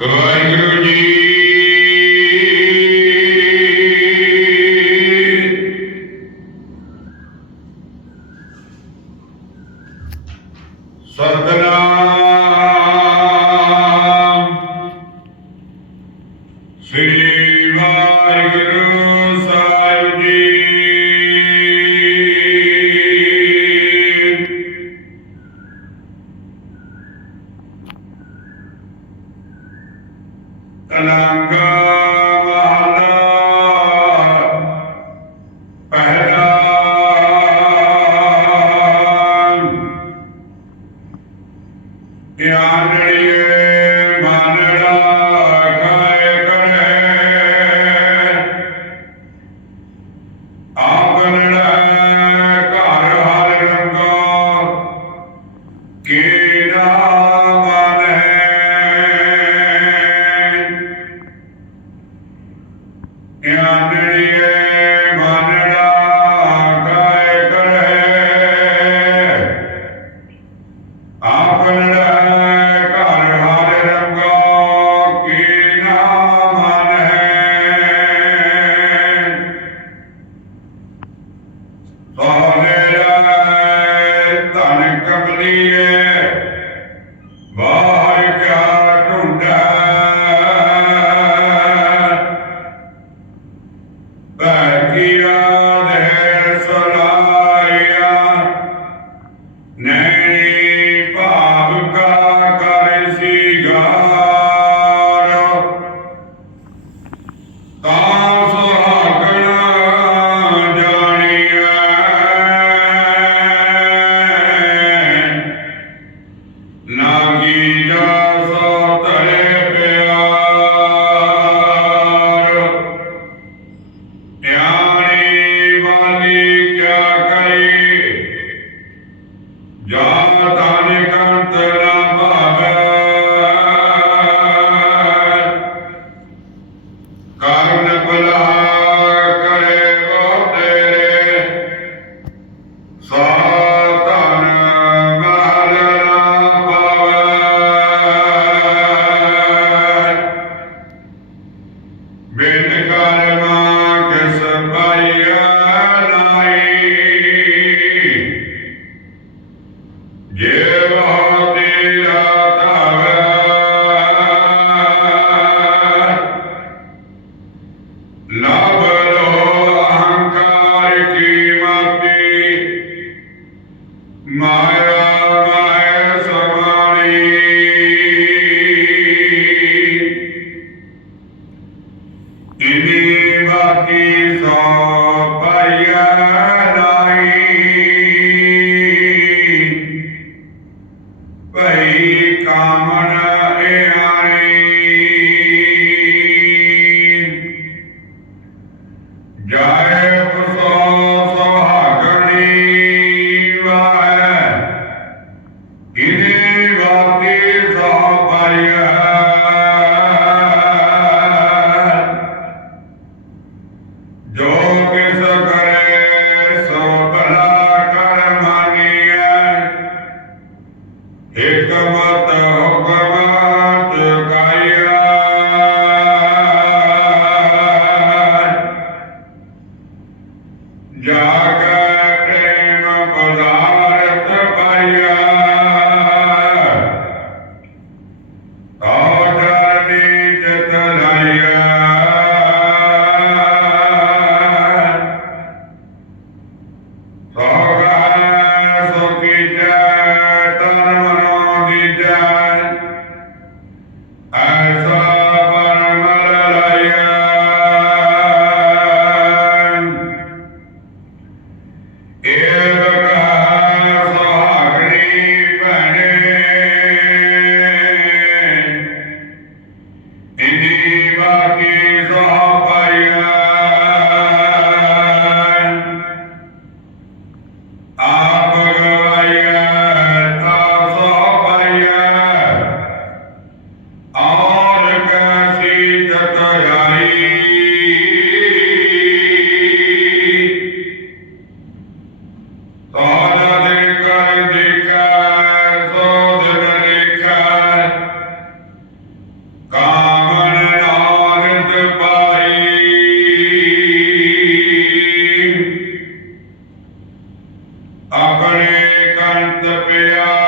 Waheguru ji In. ਕਾਰਨ ਬਲਹਾ ਕਰੇ ਵੋ ਤੇਰੇ। ਸਾ Yeah, Jaya Hallelujah.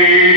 Amen.